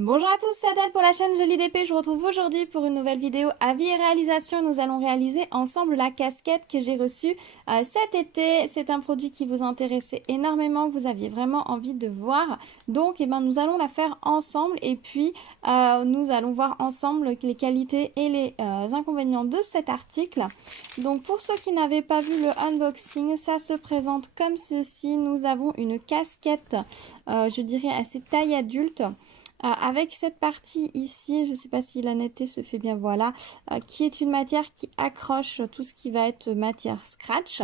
Bonjour à tous, c'est Adèle pour la chaîne Jolie d'épée. Je vous retrouve aujourd'hui pour une nouvelle vidéo avis et réalisation. Nous allons réaliser ensemble la casquette que j'ai reçue cet été. C'est un produit qui vous intéressait énormément, que vous aviez vraiment envie de voir. Donc nous allons la faire ensemble et puis nous allons voir ensemble les qualités et les inconvénients de cet article. Donc pour ceux qui n'avaient pas vu le unboxing, ça se présente comme ceci. Nous avons une casquette, je dirais assez taille adulte. Avec cette partie ici, je ne sais pas si la netteté se fait bien, voilà, qui est une matière qui accroche tout ce qui va être matière scratch.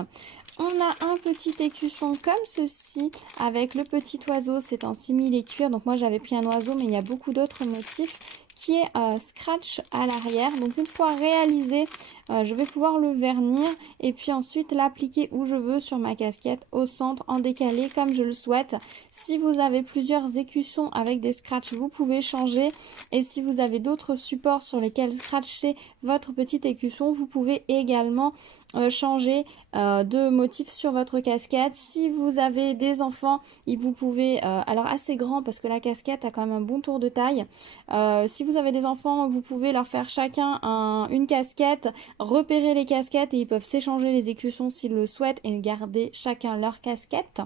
On a un petit écusson comme ceci avec le petit oiseau, c'est en simili cuir, donc moi j'avais pris un oiseau mais il y a beaucoup d'autres motifs qui est scratch à l'arrière. Donc une fois réalisé, je vais pouvoir le vernir et puis ensuite l'appliquer où je veux sur ma casquette, au centre, en décalé comme je le souhaite. Si vous avez plusieurs écussons avec des scratchs, vous pouvez changer, et si vous avez d'autres supports sur lesquels scratcher votre petit écusson, vous pouvez également changer de motif sur votre casquette. Si vous avez des enfants, vous pouvez, alors assez grand parce que la casquette a quand même un bon tour de taille, si vous avez des enfants, vous pouvez leur faire chacun une casquette, repérer les casquettes et ils peuvent s'échanger les écussons s'ils le souhaitent et garder chacun leur casquette.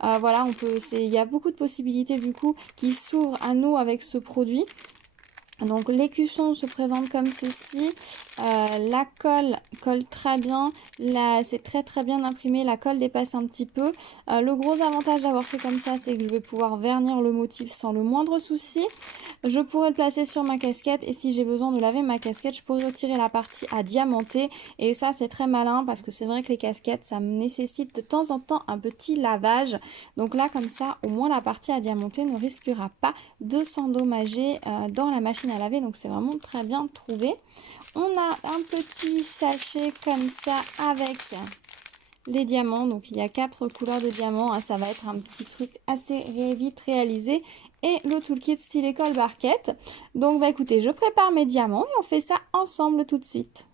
Voilà, il y a beaucoup de possibilités du coup qui s'ouvrent à nous avec ce produit. Donc l'écusson se présente comme ceci, la colle colle très bien, c'est très bien imprimé, la colle dépasse un petit peu. Le gros avantage d'avoir fait comme ça, c'est que je vais pouvoir vernir le motif sans le moindre souci. Je pourrais le placer sur ma casquette et si j'ai besoin de laver ma casquette, je pourrais retirer la partie à diamanter. Et ça c'est très malin parce que c'est vrai que les casquettes, ça me nécessite de temps en temps un petit lavage. Donc là comme ça, au moins la partie à diamanter ne risquera pas de s'endommager dans la machine à laver, donc c'est vraiment très bien trouvé. On a un petit sachet comme ça avec les diamants, donc il y a 4 couleurs de diamants, hein, ça va être un petit truc assez vite réalisé, et le toolkit style école barquette. Donc écoutez, je prépare mes diamants et on fait ça ensemble tout de suite.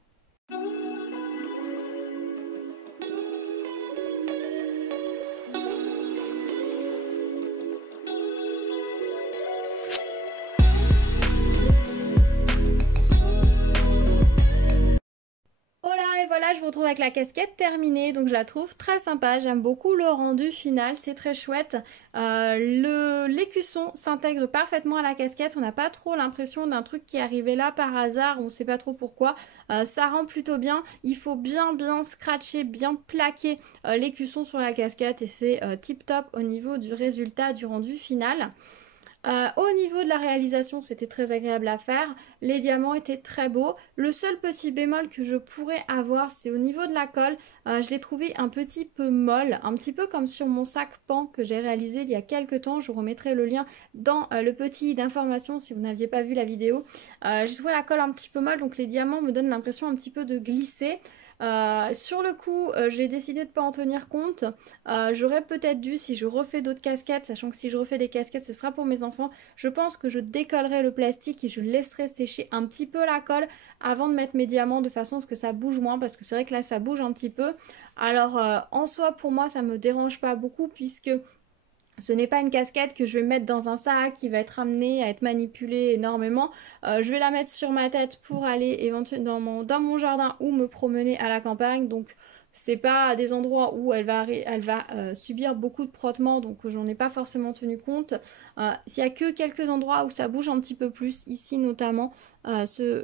Et voilà, je vous retrouve avec la casquette terminée, donc je la trouve très sympa, j'aime beaucoup le rendu final, c'est très chouette. L'écusson s'intègre parfaitement à la casquette, on n'a pas trop l'impression d'un truc qui est arrivé là par hasard, on ne sait pas trop pourquoi. Ça rend plutôt bien, il faut bien scratcher, bien plaquer l'écusson sur la casquette et c'est tip top au niveau du résultat, du rendu final. Au niveau de la réalisation, c'était très agréable à faire. Les diamants étaient très beaux. Le seul petit bémol que je pourrais avoir, c'est au niveau de la colle. Je l'ai trouvé un petit peu molle, un petit peu comme sur mon sac Pan que j'ai réalisé il y a quelques temps. Je vous remettrai le lien dans le petit d'information si vous n'aviez pas vu la vidéo. J'ai trouvé la colle un petit peu molle, donc les diamants me donnent l'impression un petit peu de glisser. Sur le coup, j'ai décidé de ne pas en tenir compte. J'aurais peut-être dû, si je refais d'autres casquettes, sachant que si je refais des casquettes, ce sera pour mes enfants, je pense que je décollerai le plastique et je laisserai sécher un petit peu la colle avant de mettre mes diamants de façon à ce que ça bouge moins, parce que c'est vrai que là ça bouge un petit peu. Alors en soi, pour moi, ça me dérange pas beaucoup puisque ce n'est pas une casquette que je vais mettre dans un sac qui va être amenée à être manipulée énormément. Je vais la mettre sur ma tête pour aller éventuellement dans mon jardin ou me promener à la campagne. Donc c'est pas des endroits où elle va subir beaucoup de frottements, donc j'en ai pas forcément tenu compte. Il n'y a que quelques endroits où ça bouge un petit peu plus, ici notamment,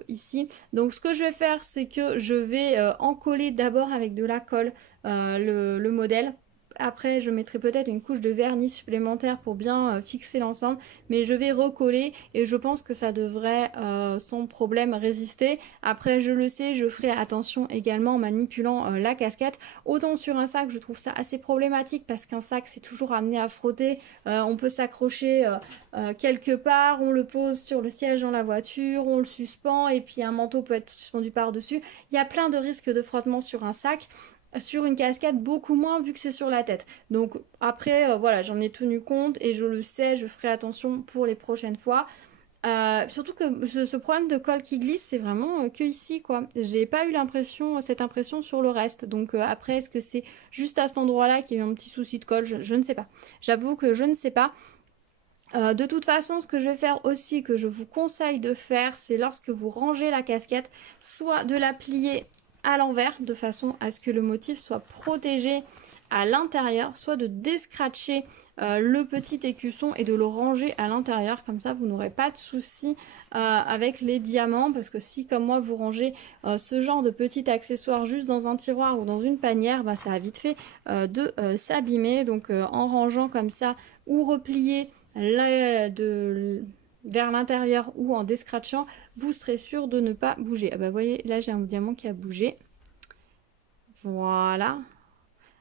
ici. Donc ce que je vais faire, c'est que je vais encoller d'abord avec de la colle le modèle. Après, je mettrai peut-être une couche de vernis supplémentaire pour bien fixer l'ensemble, mais je vais recoller et je pense que ça devrait sans problème résister. Après, je le sais, je ferai attention également en manipulant la casquette. Autant sur un sac, je trouve ça assez problématique parce qu'un sac, c'est toujours amené à frotter. On peut s'accrocher quelque part, on le pose sur le siège dans la voiture, on le suspend et puis un manteau peut être suspendu par-dessus. Il y a plein de risques de frottement sur un sac. Sur une casquette, beaucoup moins vu que c'est sur la tête. Donc après, voilà, j'en ai tenu compte et je le sais, je ferai attention pour les prochaines fois. Surtout que ce problème de colle qui glisse, c'est vraiment que ici, quoi. J'ai pas eu cette impression sur le reste. Donc après, est-ce que c'est juste à cet endroit-là qu'il y a eu un petit souci de colle? Je ne sais pas. J'avoue que je ne sais pas. De toute façon, ce que je vais faire aussi, que je vous conseille de faire, c'est lorsque vous rangez la casquette, soit de la plier à l'envers, de façon à ce que le motif soit protégé à l'intérieur, soit de descratcher le petit écusson et de le ranger à l'intérieur, comme ça vous n'aurez pas de soucis avec les diamants, parce que si comme moi vous rangez ce genre de petit accessoire juste dans un tiroir ou dans une panière, bah, ça a vite fait de s'abîmer. Donc en rangeant comme ça ou replier vers l'intérieur ou en descratchant, vous serez sûr de ne pas bouger. Ah bah vous voyez, là j'ai un diamant qui a bougé. Voilà.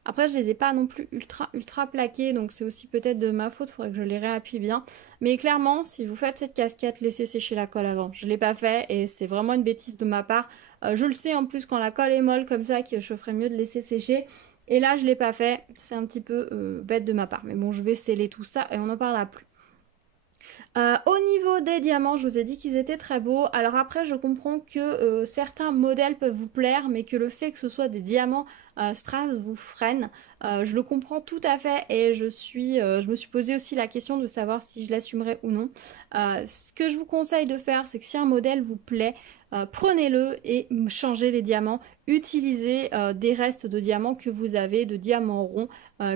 Après, je les ai pas non plus ultra plaqués, donc c'est aussi peut-être de ma faute, il faudrait que je les réappuie bien. Mais clairement, si vous faites cette casquette, laissez sécher la colle avant. Je l'ai pas fait et c'est vraiment une bêtise de ma part. Je le sais en plus quand la colle est molle comme ça, que je ferais mieux de laisser sécher. Et là, je l'ai pas fait, c'est un petit peu bête de ma part. Mais bon, je vais sceller tout ça et on n'en parlera plus. Au niveau des diamants, je vous ai dit qu'ils étaient très beaux. Alors après, je comprends que certains modèles peuvent vous plaire, mais que le fait que ce soit des diamants strass vous freine. Je le comprends tout à fait et je me suis posé aussi la question de savoir si je l'assumerais ou non. Ce que je vous conseille de faire, c'est que si un modèle vous plaît, prenez-le et changez les diamants. Utilisez des restes de diamants que vous avez, de diamants ronds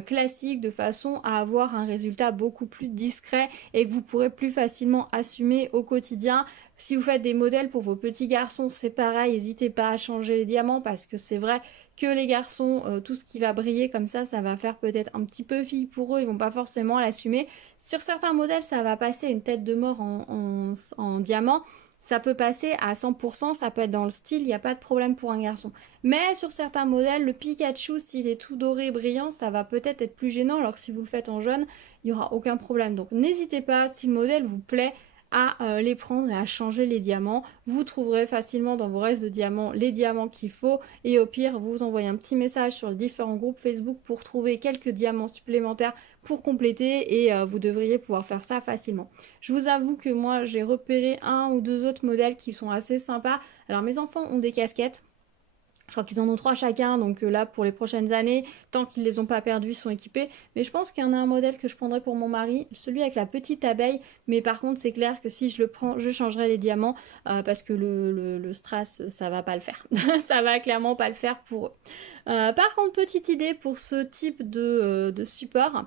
classiques, de façon à avoir un résultat beaucoup plus discret et que vous pourrez plus facilement assumer au quotidien. Si vous faites des modèles pour vos petits garçons, c'est pareil, n'hésitez pas à changer les diamants, parce que c'est vrai que les garçons, tout ce qui va briller comme ça va faire peut-être un petit peu fille pour eux, ils vont pas forcément l'assumer. Sur certains modèles, ça va passer une tête de mort en diamant. Ça peut passer à 100%, ça peut être dans le style, il n'y a pas de problème pour un garçon. Mais sur certains modèles, le Pikachu, s'il est tout doré, brillant, ça va peut-être être plus gênant, alors que si vous le faites en jaune, il n'y aura aucun problème. Donc n'hésitez pas, si le modèle vous plaît, à les prendre et à changer les diamants. Vous trouverez facilement dans vos restes de diamants les diamants qu'il faut, et au pire vous envoyez un petit message sur les différents groupes Facebook pour trouver quelques diamants supplémentaires pour compléter, et vous devriez pouvoir faire ça facilement. Je vous avoue que moi j'ai repéré un ou deux autres modèles qui sont assez sympas. Alors mes enfants ont des casquettes. Je crois qu'ils en ont 3 chacun, donc là pour les prochaines années, tant qu'ils ne les ont pas perdus, ils sont équipés. Mais je pense qu'il y en a un modèle que je prendrai pour mon mari, celui avec la petite abeille. Mais par contre, c'est clair que si je le prends, je changerai les diamants, parce que le strass, ça va pas le faire. Ça va clairement pas le faire pour eux. Par contre, petite idée pour ce type de support,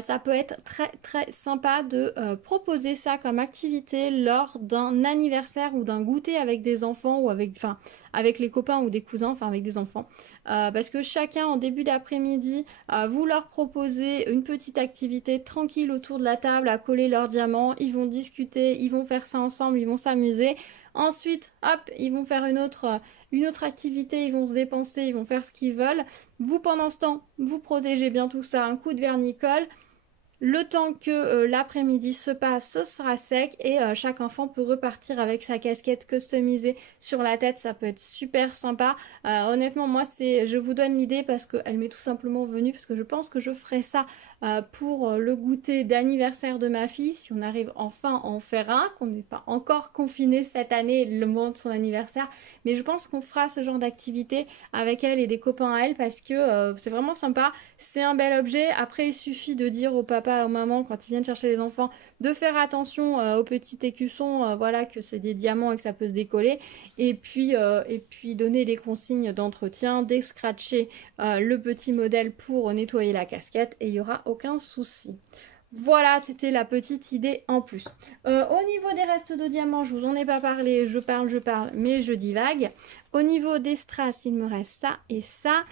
ça peut être très sympa de proposer ça comme activité lors d'un anniversaire ou d'un goûter avec des enfants, ou avec les copains ou des cousins, enfin avec des enfants. Parce que chacun en début d'après-midi, vous leur proposez une petite activité tranquille autour de la table, à coller leurs diamants, ils vont discuter, ils vont faire ça ensemble, ils vont s'amuser. Ensuite, hop, ils vont faire une autre activité, ils vont se dépenser, ils vont faire ce qu'ils veulent. Vous, pendant ce temps, vous protégez bien tout ça, un coup de vernis-colle. Le temps que l'après-midi se passe, ce sera sec, et chaque enfant peut repartir avec sa casquette customisée sur la tête. Ça peut être super sympa. Honnêtement, moi, je vous donne l'idée parce qu'elle m'est tout simplement venue, parce que je pense que je ferai ça pour le goûter d'anniversaire de ma fille, si on arrive enfin à en faire un, qu'on n'est pas encore confiné cette année, le moment de son anniversaire. Mais je pense qu'on fera ce genre d'activité avec elle et des copains à elle, parce que c'est vraiment sympa. C'est un bel objet. Après, il suffit de dire au papa, aux mamans, quand ils viennent chercher les enfants, de faire attention aux petits écussons, voilà, que c'est des diamants et que ça peut se décoller. Et puis donner les consignes d'entretien, d'escratcher le petit modèle pour nettoyer la casquette, et il n'y aura aucun souci. Voilà, c'était la petite idée en plus. Au niveau des restes de diamants, je vous en ai pas parlé, je parle, mais je divague. Au niveau des strass, il me reste ça et ça.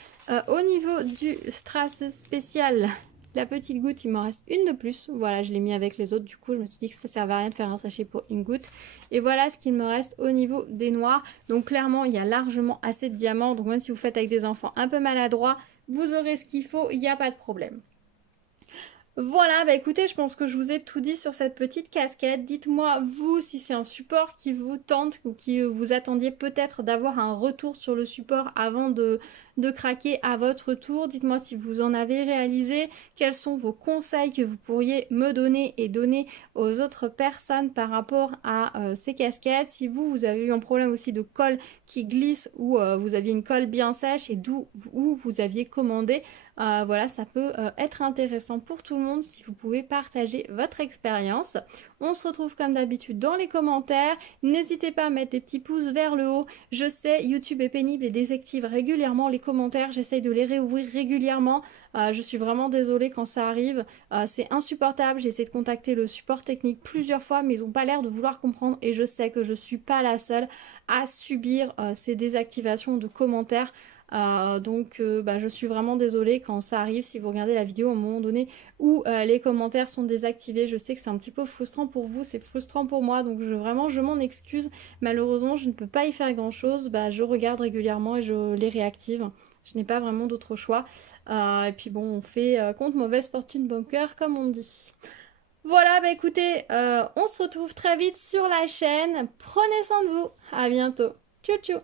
Au niveau du strass spécial, la petite goutte, il m'en reste une de plus. Voilà, je l'ai mis avec les autres, du coup je me suis dit que ça servait à rien de faire un sachet pour une goutte. Et voilà ce qu'il me reste au niveau des noirs. Donc clairement, il y a largement assez de diamants, donc même si vous faites avec des enfants un peu maladroits, vous aurez ce qu'il faut, il n'y a pas de problème. Voilà, bah écoutez, je pense que je vous ai tout dit sur cette petite casquette. Dites-moi, vous, si c'est un support qui vous tente, ou qui vous attendiez peut-être d'avoir un retour sur le support avant de craquer à votre tour. Dites-moi si vous en avez réalisé, quels sont vos conseils que vous pourriez me donner et donner aux autres personnes par rapport à ces casquettes. Si vous avez eu un problème aussi de colle qui glisse ou vous aviez une colle bien sèche et où vous aviez commandé, voilà, ça peut être intéressant pour tout le monde si vous pouvez partager votre expérience. On se retrouve comme d'habitude dans les commentaires. N'hésitez pas à mettre des petits pouces vers le haut. Je sais, YouTube est pénible et désactive régulièrement les commentaires. J'essaye de les réouvrir régulièrement. Je suis vraiment désolée quand ça arrive. C'est insupportable. J'ai essayé de contacter le support technique plusieurs fois, mais ils n'ont pas l'air de vouloir comprendre. Et je sais que je ne suis pas la seule à subir ces désactivations de commentaires. Donc je suis vraiment désolée quand ça arrive. Si vous regardez la vidéo à un moment donné où les commentaires sont désactivés, je sais que c'est un petit peu frustrant pour vous, c'est frustrant pour moi, donc je m'en excuse. Malheureusement je ne peux pas y faire grand chose. Je regarde régulièrement et je les réactive. Je n'ai pas vraiment d'autre choix. Et puis bon, on fait contre mauvaise fortune bon cœur comme on dit. Voilà, écoutez, on se retrouve très vite sur la chaîne. Prenez soin de vous. À bientôt. Tchou tchou.